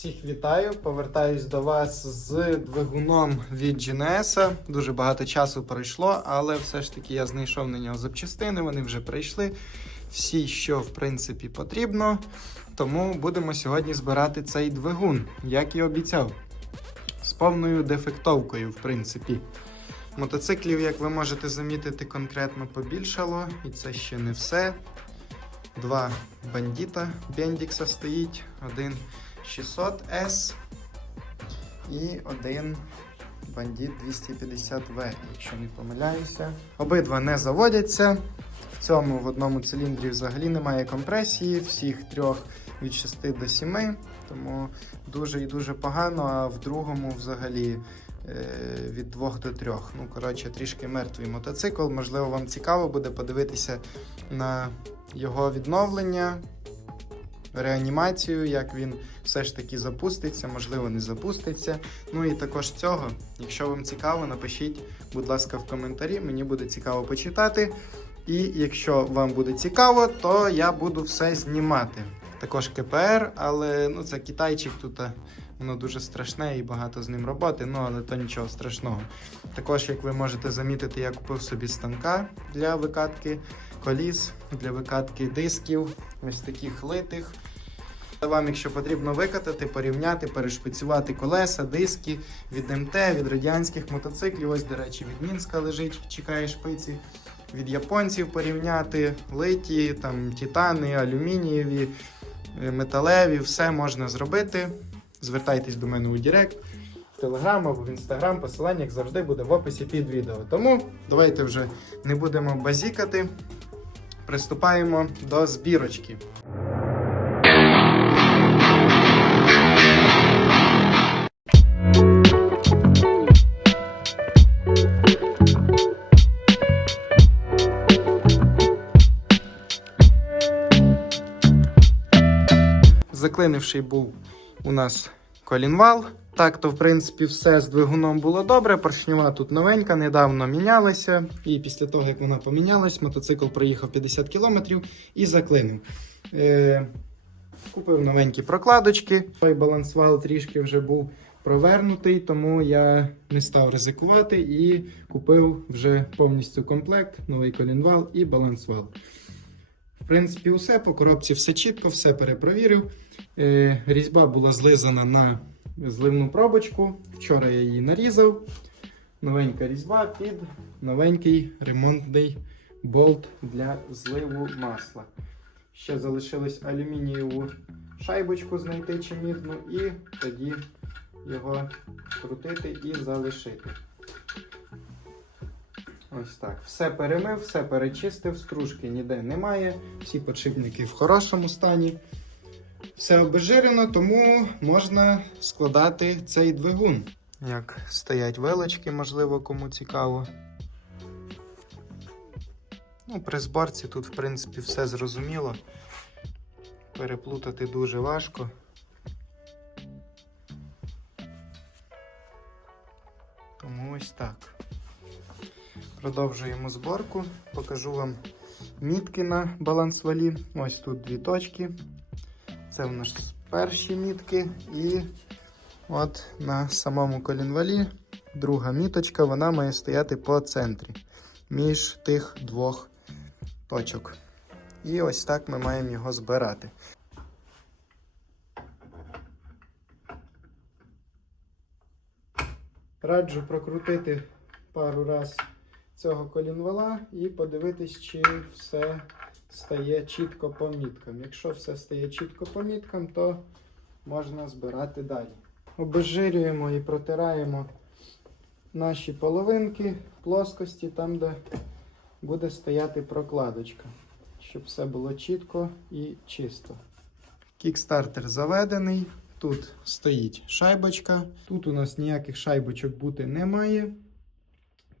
Всіх вітаю, повертаюсь до вас з двигуном від GNS. Дуже багато часу пройшло, але все ж таки я знайшов на нього запчастини, вони вже прийшли. Всі, що в принципі потрібно. Тому будемо сьогодні збирати цей двигун, як і обіцяв. З повною дефектовкою, в принципі. Мотоциклів, як ви можете замітити, конкретно побільшало, і це ще не все. Два бандіта Бендікса стоїть, один 600S і один бандит 250V, якщо не помиляюся. Обидва не заводяться. В цьому в одному циліндрі взагалі немає компресії, всіх трьох від 6 до 7, тому дуже і дуже погано, а в другому взагалі е, від 2 до 3. Ну, коротше, трішки мертвий мотоцикл. Можливо, вам цікаво буде подивитися на його відновлення, реанімацію, як він все ж таки запуститься, можливо, не запуститься. Ну і також цього, якщо вам цікаво, напишіть, будь ласка, в коментарі. Мені буде цікаво почитати. І якщо вам буде цікаво, то я буду все знімати. Також КПР, але ну це китайчик тут. Воно дуже страшне і багато з ним роботи, ну але то нічого страшного. Також, як ви можете замітити, я купив собі станка для викатки коліс, для викатки дисків, ось таких литих. Вам, якщо потрібно викатати, порівняти, перешпицювати колеса, диски від МТ, від радянських мотоциклів. Ось, до речі, від Мінська лежить, чекає шпиці. Від японців порівняти, литі, там, титани, алюмінієві, е, металеві, все можна зробити. Звертайтесь до мене у Директ, в Телеграм або в Інстаграм. Посилання, як завжди, буде в описі під відео. Тому давайте вже не будемо базікати. Приступаємо до збірочки. Заклинивший був у нас колінвал. Так, то в принципі все з двигуном було добре. Поршнева тут новенька, недавно мінялася. І після того, як вона помінялась, мотоцикл проїхав 50 км і заклинив. Е, купив новенькі прокладочки. Той балансвал трішки вже був провернутий, тому я не став ризикувати і купив вже повністю комплект, новий колінвал і балансвал. Принципі, усе по коробці все чітко, все перепровірив. Е, різьба була злизана на зливну пробочку. Вчора я її нарізав. Новенька різьба під новенький ремонтний болт для зливу масла. Ще залишилось алюмінієву шайбочку знайти чи мідну, і тоді його крутити і залишити. Ось так. Все перемив, все перечистив, стружки ніде немає. Всі подшипники в хорошому стані. Все обезжирено, тому можна складати цей двигун. Як стоять вилочки, можливо, кому цікаво. Ну, при зборці тут, в принципі, все зрозуміло. Переплутати дуже важко. Тому ось так. Продовжуємо зборку. Покажу вам мітки на балансвалі. Ось тут дві точки. Це в нас перші мітки. І от на самому колінвалі друга міточка, вона має стояти по центрі між тих двох точок. І ось так ми маємо його збирати. Раджу прокрутити пару раз цього колінвала і подивитись, чи все стає чітко по міткам. Якщо все стає чітко по міткам, то можна збирати далі. Обезжирюємо і протираємо наші половинки плоскості, там, де буде стояти прокладочка, щоб все було чітко і чисто. Кікстартер заведений. Тут стоїть шайбочка. Тут у нас ніяких шайбочок бути не має.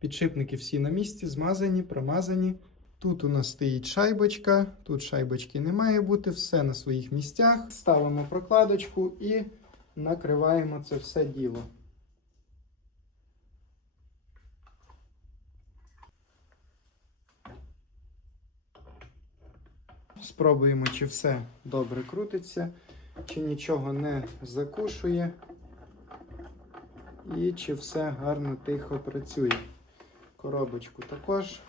Підшипники всі на місці, змазані, промазані. Тут у нас стоїть шайбочка, тут шайбочки не має бути, все на своїх місцях. Ставимо прокладочку і накриваємо це все діло. Спробуємо, чи все добре крутиться. чи нічого не закушує, і чи все гарно тихо працює. Коробочку також.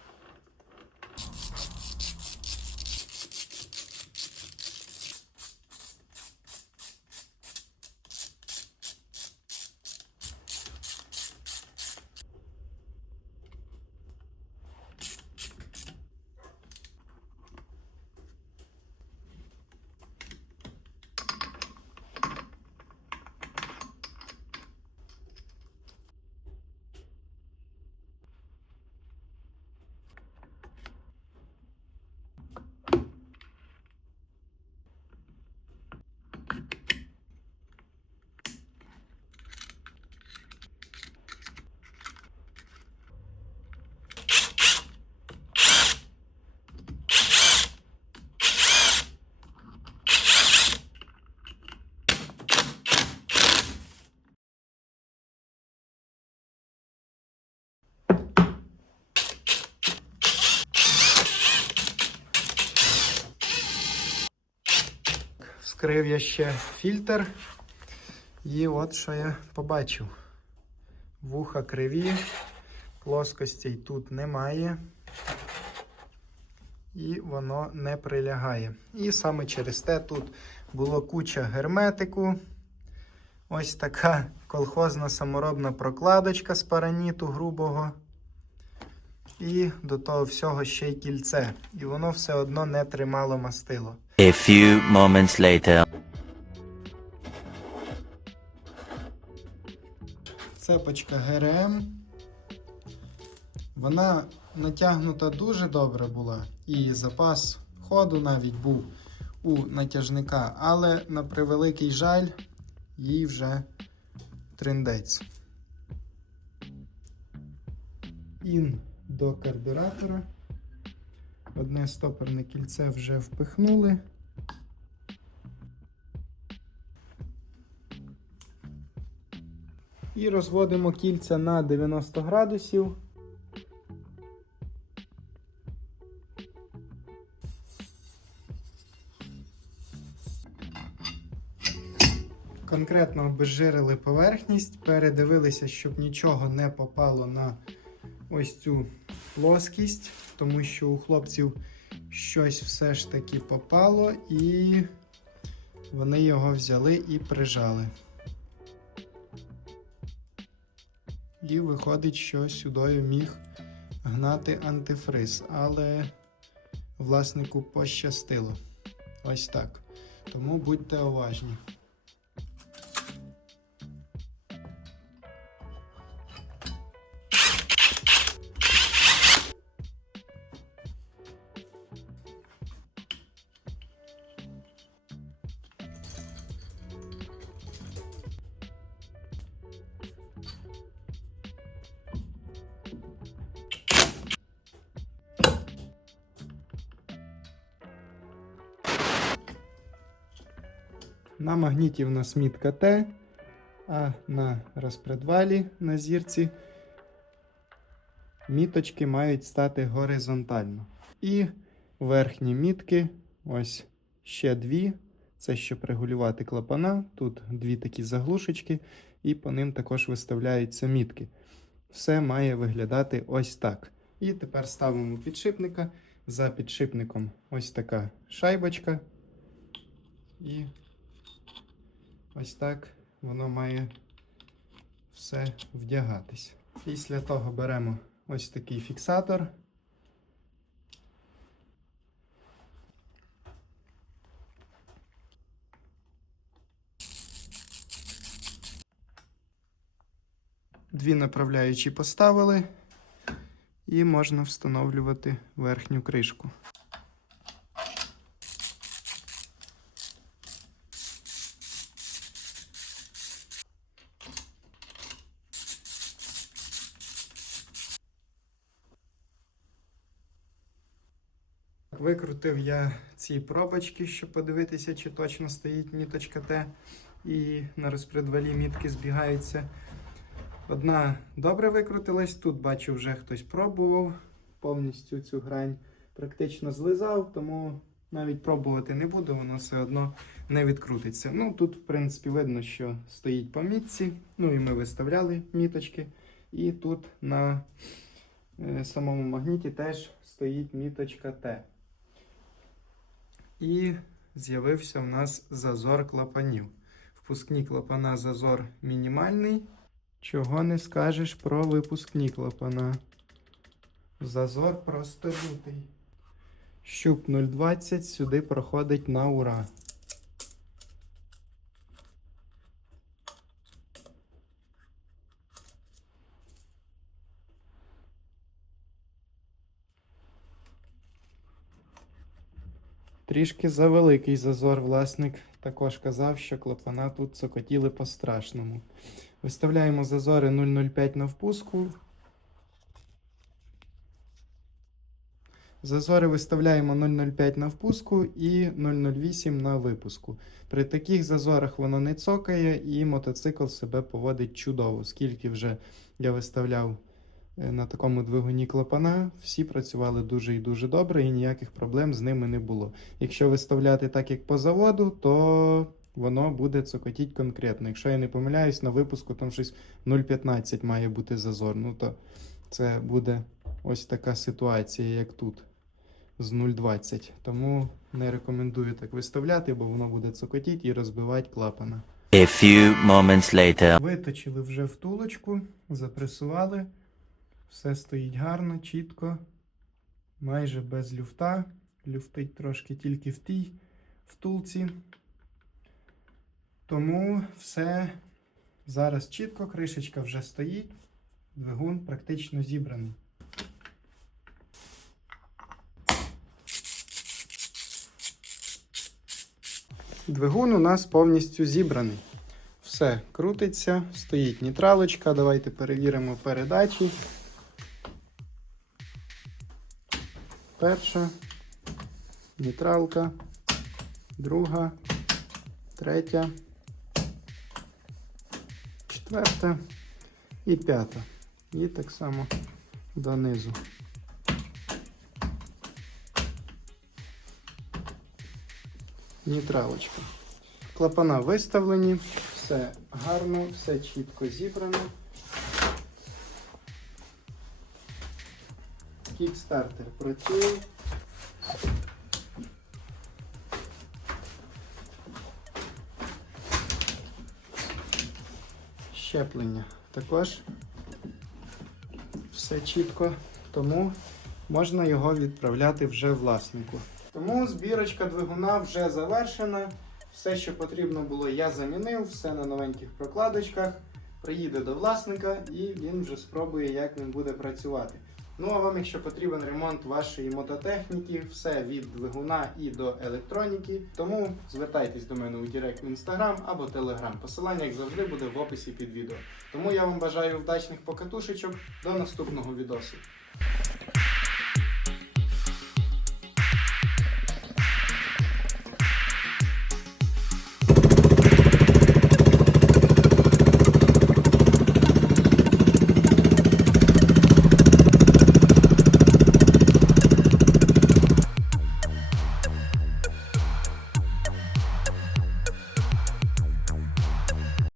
Вскрив я ще фільтр. І от що я побачив. Вуха криві, плоскостей тут немає. І воно не прилягає. І саме через те тут було куча герметику. Ось така колхозна саморобна прокладочка з параніту грубого. І до того всього ще й кільце. І воно все одно не тримало мастило. A few moments later. Цепочка ГРМ. Вона натягнута дуже добре була. І запас ходу навіть був у натяжника, але на превеликий жаль, їй вже триндець. Ін до карбюратора. Одне стоперне кільце вже впихнули. І розводимо кільця на 90 градусів. Конкретно обезжирили поверхність, передивилися, щоб нічого не попало на ось цю плоскість, тому що у хлопців щось все ж таки попало, і вони його взяли і прижали. І виходить, що сюди міг гнати антифриз, але власнику пощастило. Ось так. Тому будьте уважні. На магніті в нас мітка Т, а на розпредвалі на зірці міточки мають стати горизонтально. І верхні мітки, ось ще дві. Це щоб регулювати клапана. Тут дві такі заглушечки, і по ним також виставляються мітки. Все має виглядати ось так. І тепер ставимо підшипника. За підшипником ось така шайбочка. І Ось так воно має все вдягатись. Після того беремо ось такий фіксатор. Дві направляючі поставили і можна встановлювати верхню кришку. Викрутив я ці пробочки, щоб подивитися, чи точно стоїть міточка Т. І на розпредвалі мітки збігаються. Одна добре викрутилась, тут бачу, вже хтось пробував повністю цю грань. Практично злизав, тому навіть пробувати не буду, воно все одно не відкрутиться. Ну тут, в принципі, видно, що стоїть по мітці. Ну і ми виставляли міточки. І тут на е, самому магніті теж стоїть міточка Т. І з'явився в нас зазор клапанів. Впускні клапана зазор мінімальний. Чого не скажеш про випускні клапана. Зазор просто лютий. Щуп 0,20 сюди проходить на ура. Трішки завеликий зазор. Власник також казав, що клапана тут цокотіли по-страшному. Виставляємо зазори 0,05 на впуску. Зазори виставляємо 0,05 на впуску і 0,08 на випуску. При таких зазорах воно не цокає і мотоцикл себе поводить чудово. Скільки вже я виставляв на такому двигуні клапана, всі працювали дуже і дуже добре, і ніяких проблем з ними не було. Якщо виставляти так, як по заводу, то воно буде цокотіть конкретно. Якщо я не помиляюсь, на випуску там щось 0,15 має бути зазор. Ну то це буде ось така ситуація, як тут з 0,20. Тому не рекомендую так виставляти, бо воно буде цокотіть і розбивати клапана. A few moments later. Виточили вже втулочку, запресували. Все стоїть гарно, чітко, майже без люфта. Люфтить трошки тільки в тій втулці. Тому все зараз чітко, кришечка вже стоїть, двигун практично зібраний. Двигун у нас повністю зібраний. Все крутиться, стоїть нейтралочка. Давайте перевіримо передачі. Перша, нейтралка, друга, третя, четверта і п'ята. І так само донизу. Нейтралочка. Клапана виставлені, все гарно, все чітко зібрано. Кікстартер працює. Щеплення також все чітко, тому можна його відправляти вже власнику. Тому збірочка двигуна вже завершена. Все, що потрібно було, я замінив, все на новеньких прокладочках. Приїде до власника і він вже спробує, як він буде працювати. Ну а вам, якщо потрібен ремонт вашої мототехніки, все від двигуна і до електроніки. Тому звертайтесь до мене у Директ в Інстаграм або Телеграм. Посилання, як завжди, буде в описі під відео. Тому я вам бажаю вдачних покатушечок. До наступного відосу.